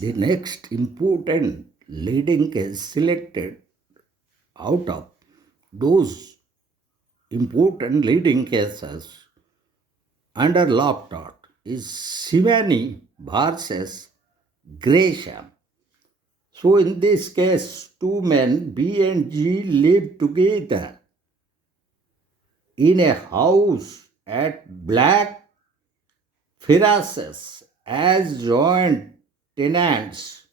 The next important leading case selected out of those important leading cases under law tort is Simani versus Gresham. So, in this case, two men, B and G, lived together in a house at Black Firases as joint tenants.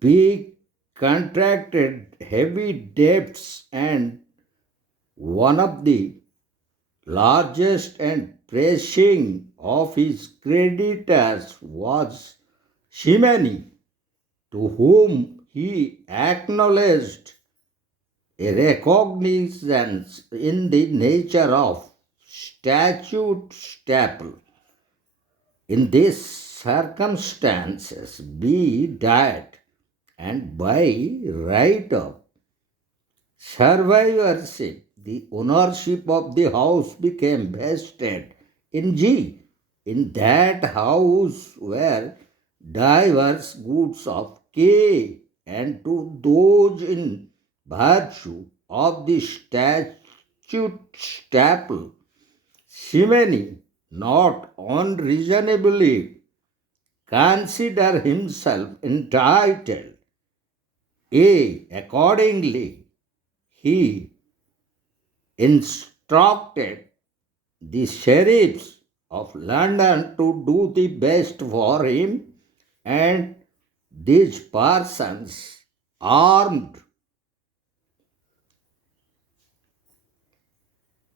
B contracted heavy debts, and one of the largest and pressing of his creditors was Shimani, to whom he acknowledged a recognizance in the nature of statute staple. In these circumstances, B died, and by right of survivorship, the ownership of the house became vested in G. In that house were diverse goods of K, and to those in virtue of the statute staple, Shimeni not unreasonably consider himself entitled. Accordingly, he instructed the sheriffs of London to do the best for him, and these persons armed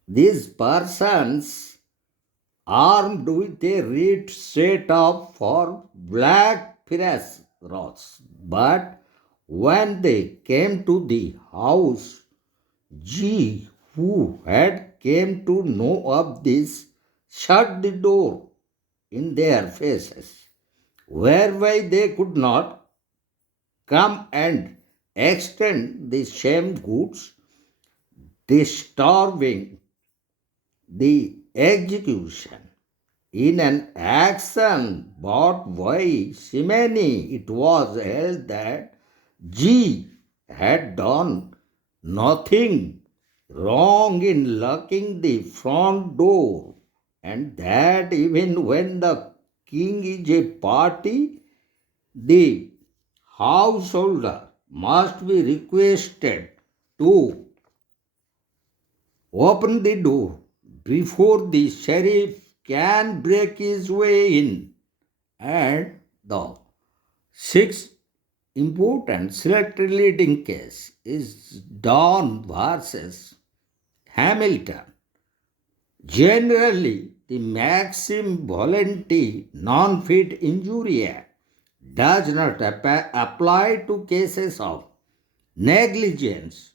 these persons armed with a writ set up for black rods. But when they came to the house, G, who had came to know of this, shut the door in their faces, whereby they could not come and extend the same goods, disturbing the execution. In an action brought by Simeni, it was held that G had done nothing wrong in locking the front door, and that even when the king is a party, the householder must be requested to open the door before the sheriff can break his way in. And the sixth important selected leading case is Don versus Hamilton. Generally, the maxim volenti non fit injuria does not apply to cases of negligence.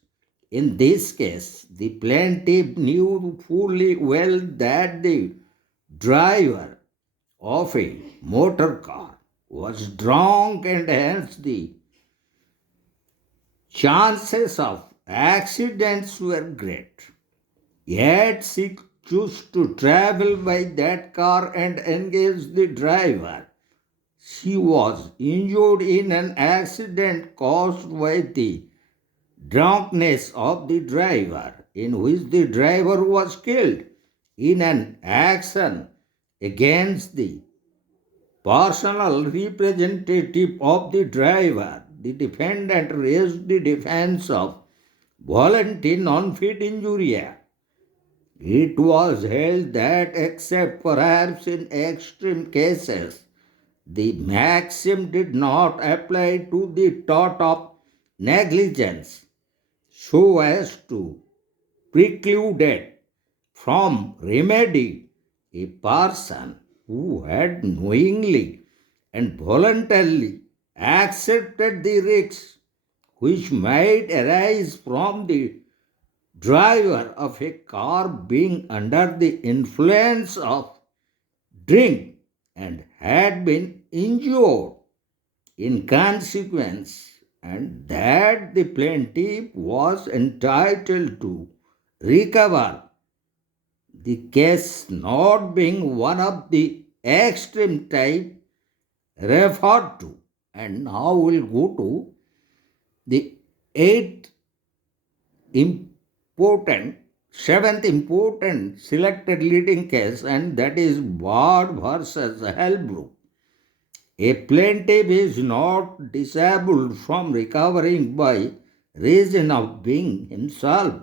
In this case, the plaintiff knew fully well that the driver of a motor car was drunk, and hence the chances of accidents were great. Yet she chose to travel by that car and engage the driver. She was injured in an accident caused by the drunkenness of the driver, in which the driver was killed. In an action against the personal representative of the driver, the defendant raised the defense of volenti non fit injuria. It was held that, except perhaps in extreme cases, the maxim did not apply to the tort of negligence, so as to preclude it from remedy a person who had knowingly and voluntarily accepted the risks which might arise from the driver of a car being under the influence of drink and had been injured in consequence, and that the plaintiff was entitled to recover, the case not being one of the extreme type, referred to. And now we'll go to the eighth important, seventh important selected leading case, and that is Bard versus Hellbrook. A plaintiff is not disabled from recovering by reason of being himself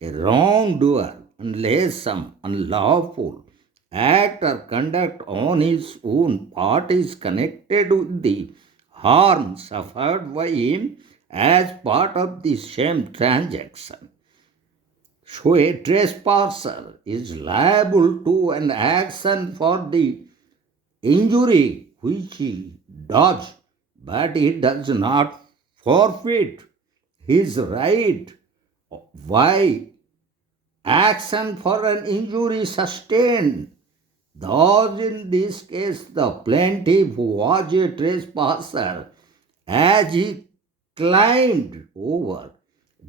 a wrongdoer unless some unlawful act or conduct on his own part is connected with the harm suffered by him as part of the same transaction. So a trespasser is liable to an action for the injury which he does, but he does not forfeit his right by action for an injury sustained. Thus, in this case, the plaintiff was a trespasser as he climbed over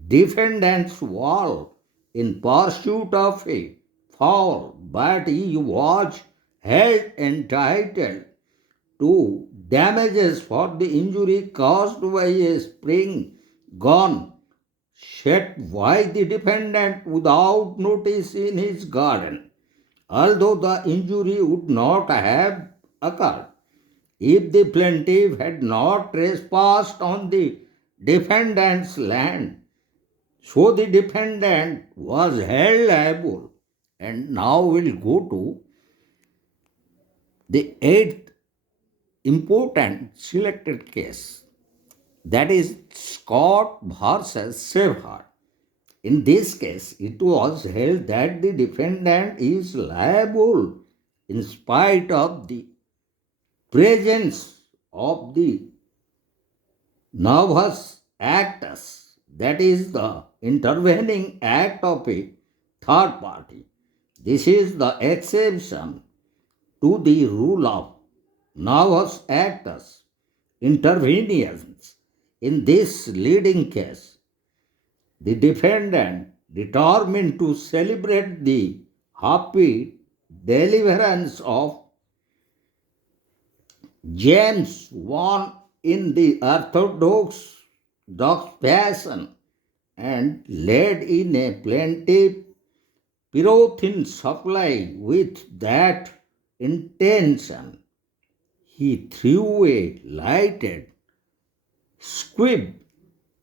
defendant's wall in pursuit of a foul, but he was held entitled to damages for the injury caused by a spring gun set by the defendant without notice in his garden, although the injury would not have occurred if the plaintiff had not trespassed on the defendant's land. So the defendant was held liable. And now we'll go to the eighth important selected case, that is Scott versus Sevard. In this case, it was held that the defendant is liable in spite of the presence of the nervous actus, that is the intervening act of a third party. This is the exception to the rule of nervous actus intervenience. In this leading case, the defendant determined to celebrate the happy deliverance of James I in the orthodox fashion and led in a plenty pyrothene supply with that intention. He threw a lighted squib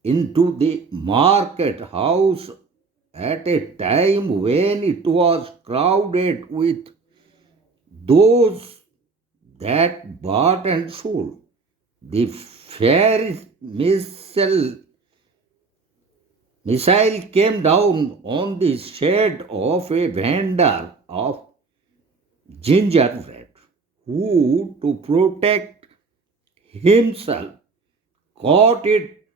into the market house at a time when it was crowded with those that bought and sold. The fair missile came down on the shed of a vendor of gingerbread who, to protect himself, caught it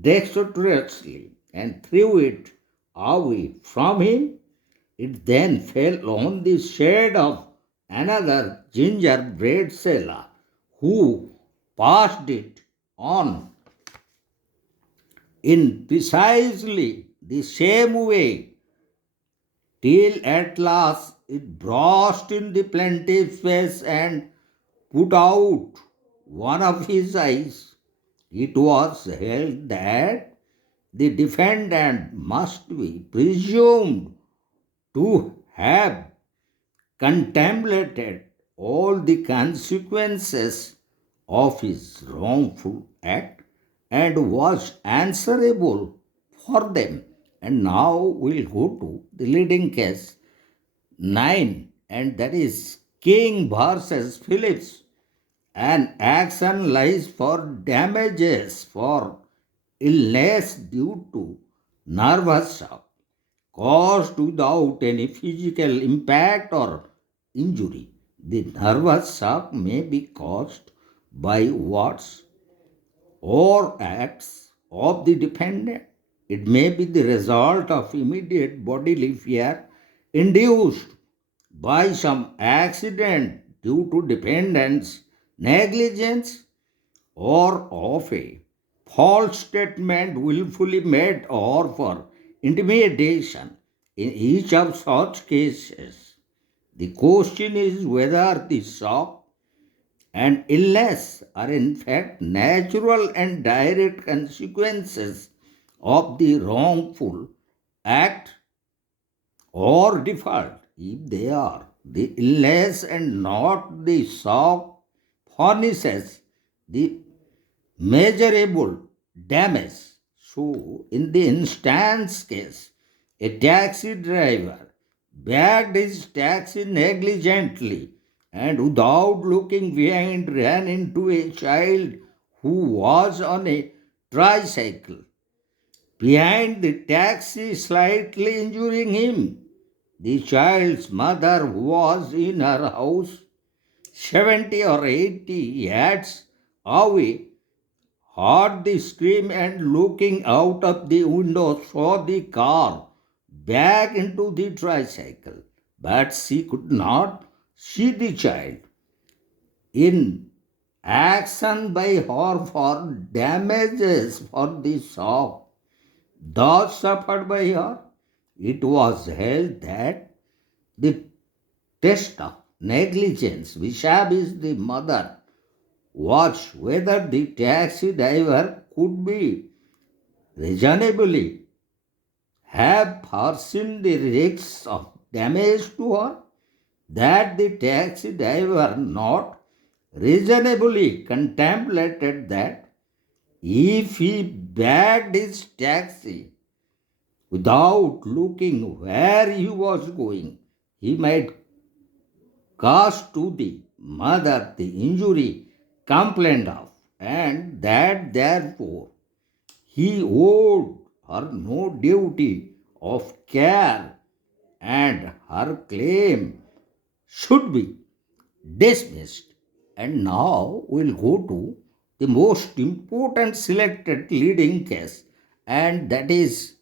dexterously and threw it away from him. It then fell on the shed of another gingerbread seller who passed it on in precisely the same way till at last it burst in the plaintiff's face and put out one of his eyes. It was held that the defendant must be presumed to have contemplated all the consequences of his wrongful act and was answerable for them. And now we'll go to the leading case 9, and that is King versus Phillips. An action lies for damages for illness due to nervous shock caused without any physical impact or injury. The nervous shock may be caused by words or acts of the defendant. It may be the result of immediate bodily fear induced by some accident due to defendant's negligence or of a false statement willfully made or for intimidation. In each of such cases, the question is whether the shock and illness are in fact natural and direct consequences of the wrongful act or default. If they are, the illness and not the shock furnishes the measurable damage. So, in the instance case, a taxi driver bagged his taxi negligently and without looking behind ran into a child who was on a tricycle behind the taxi, slightly injuring him. The child's mother was in her house 70 or 80 yards away, heard the scream and looking out of the window saw the car back into the tricycle. But she could not see the child in action by her for damages for the shock thus suffered by her. It was held that the test of negligence vis-a-vis the mother was whether the taxi driver could be reasonably have foreseen the risks of damage to her, that the taxi driver not reasonably contemplated that if he bagged his taxi without looking where he was going, he might cause to the mother the injury complained of, and that therefore he owed her no duty of care and her claim should be dismissed. And now we'll go to the most important selected leading case, and that is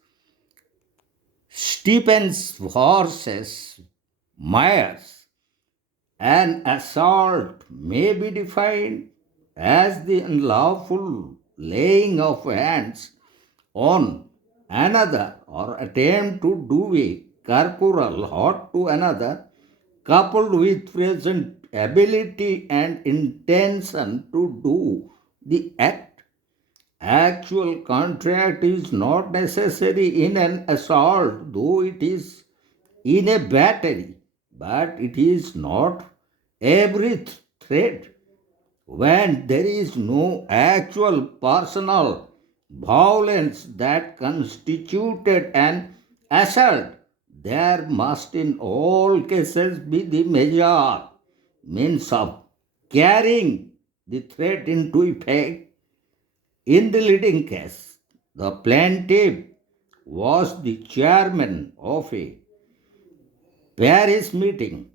Stevens versus Myers. An assault may be defined as the unlawful laying of hands on another or attempt to do a corporal hurt to another, coupled with present ability and intention to do the act. Actual contract is not necessary in an assault, though it is in a battery, but it is not every threat. When there is no actual personal violence that constituted an assault, there must in all cases be the measure means of carrying the threat into effect. In the leading case, the plaintiff was the chairman of a Paris meeting.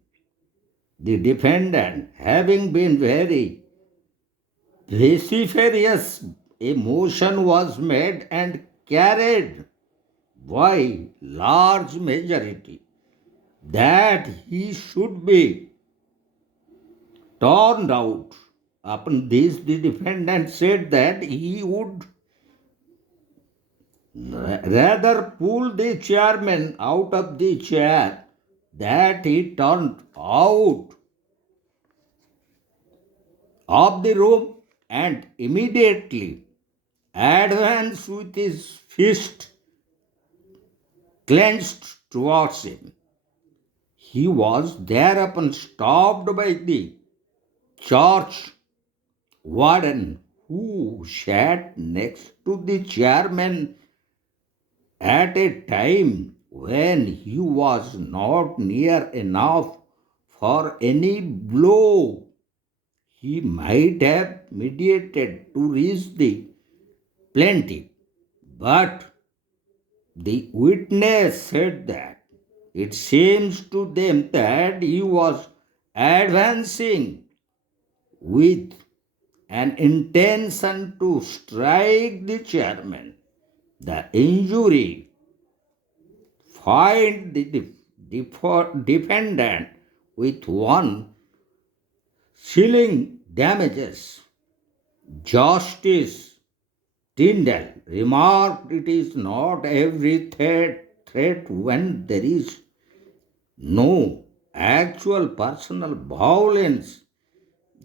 The defendant, having been very vociferous, a motion was made and carried by large majority that he should be turned out. Upon this, the defendant said that he would rather pull the chairman out of the chair that he turned out of the room and immediately advanced with his fist clenched towards him. He was thereupon stopped by the church warden, who sat next to the chairman at a time when he was not near enough for any blow he might have meditated to reach the plaintiff. But the witness said that it seems to them that he was advancing with an intention to strike the chairman. The injury fined the defendant with 1 shilling damages. Justice Tyndall remarked it is not every threat when there is no actual personal violence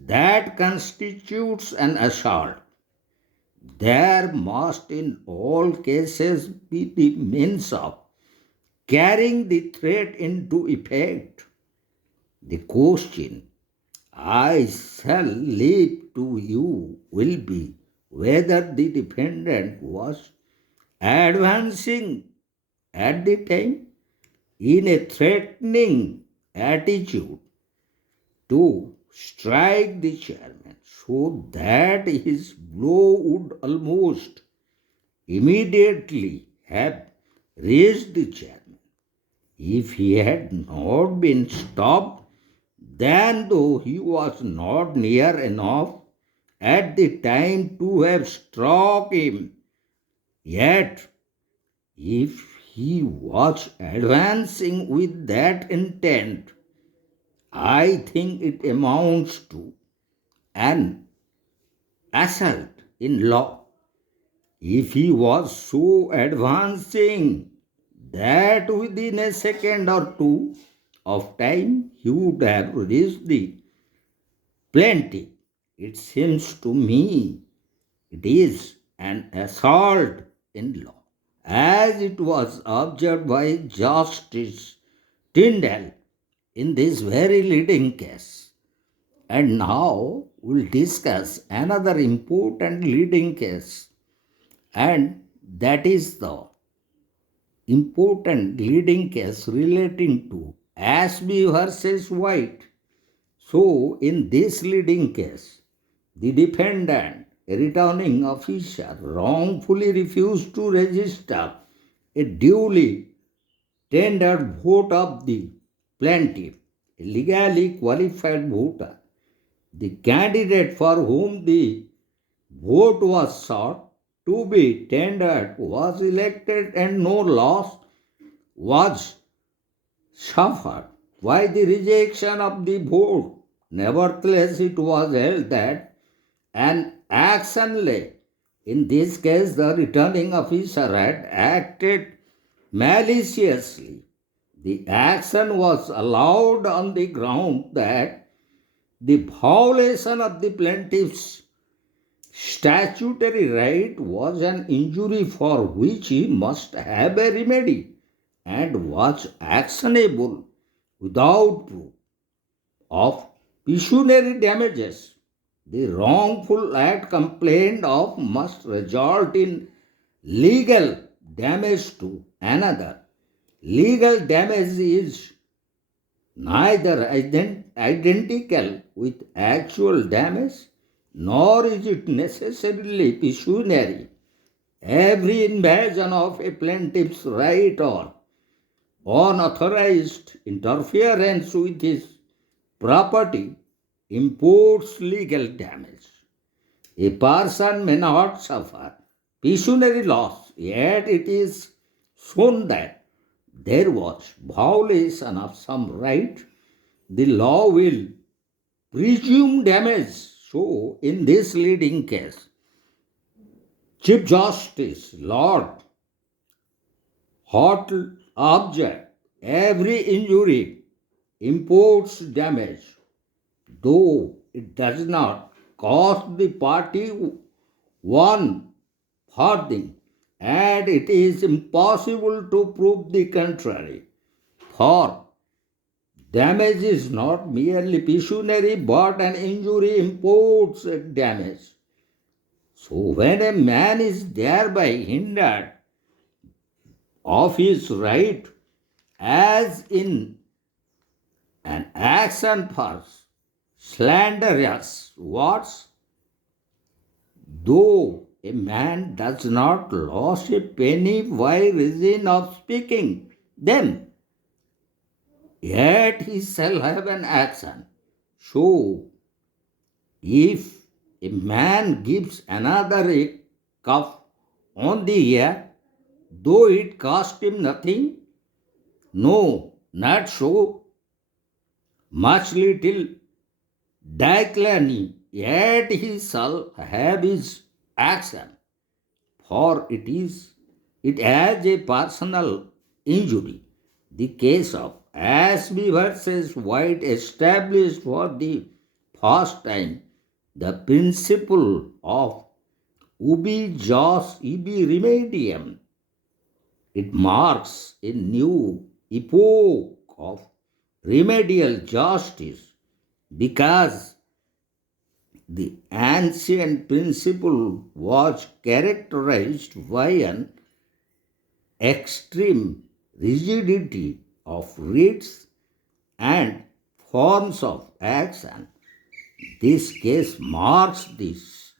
that constitutes an assault. There must in all cases be the means of carrying the threat into effect. The question I shall leave to you will be whether the defendant was advancing at the time in a threatening attitude to strike the chairman so that his blow would almost immediately have reached the chairman. If he had not been stopped, then though he was not near enough at the time to have struck him, yet if he was advancing with that intent, I think it amounts to an assault in law. If he was so advancing that within a second or two of time he would have reached the plaintiff, it seems to me it is an assault in law, as it was observed by Justice Tyndall in this very leading case. And now we'll discuss another important leading case, and that is the important leading case relating to Ashby versus White. So, in this leading case, the defendant, a returning officer, wrongfully refused to register a duly tendered vote of the plaintiff, a legally qualified voter. The candidate for whom the vote was sought to be tendered was elected and no loss was suffered by the rejection of the vote. Nevertheless, it was held that an action lay. In this case, the returning officer had acted maliciously. The action was allowed on the ground that the violation of the plaintiff's statutory right was an injury for which he must have a remedy and was actionable without proof of pecuniary damages. The wrongful act complained of must result in legal damage to another. Legal damage is neither identical with actual damage nor is it necessarily pecuniary. Every invasion of a plaintiff's right or unauthorized interference with his property imports legal damage. A person may not suffer pecuniary loss, yet it is shown that there was violation of some right. The law will presume damage. So, in this leading case, Chief Justice Lord Hot object every injury imports damage, though it does not cost the party one farthing, and it is impossible to prove the contrary. For damage is not merely pecuniary, but an injury imports damage. So, when a man is thereby hindered of his right, as in an action for slanderous words, though a man does not lose a penny by reason of speaking them, yet he shall have an action. So, if a man gives another a cuff on the ear, though it cost him nothing, no, not so much little decline, yet he shall have his action, for it as a personal injury. The case of Ashby versus White established for the first time the principle of ubi jos ibi remedium. It marks a new epoch of remedial justice because the ancient principle was characterized by an extreme rigidity of writs and forms of action. This case marks this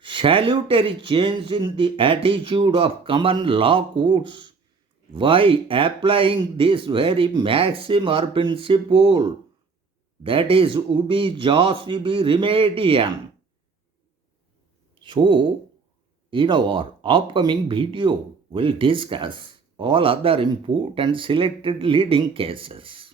salutary change in the attitude of common law courts by applying this very maxim or principle, that is ubi jos ibi remedium. So, in our upcoming video, we'll discuss all other important selected leading cases.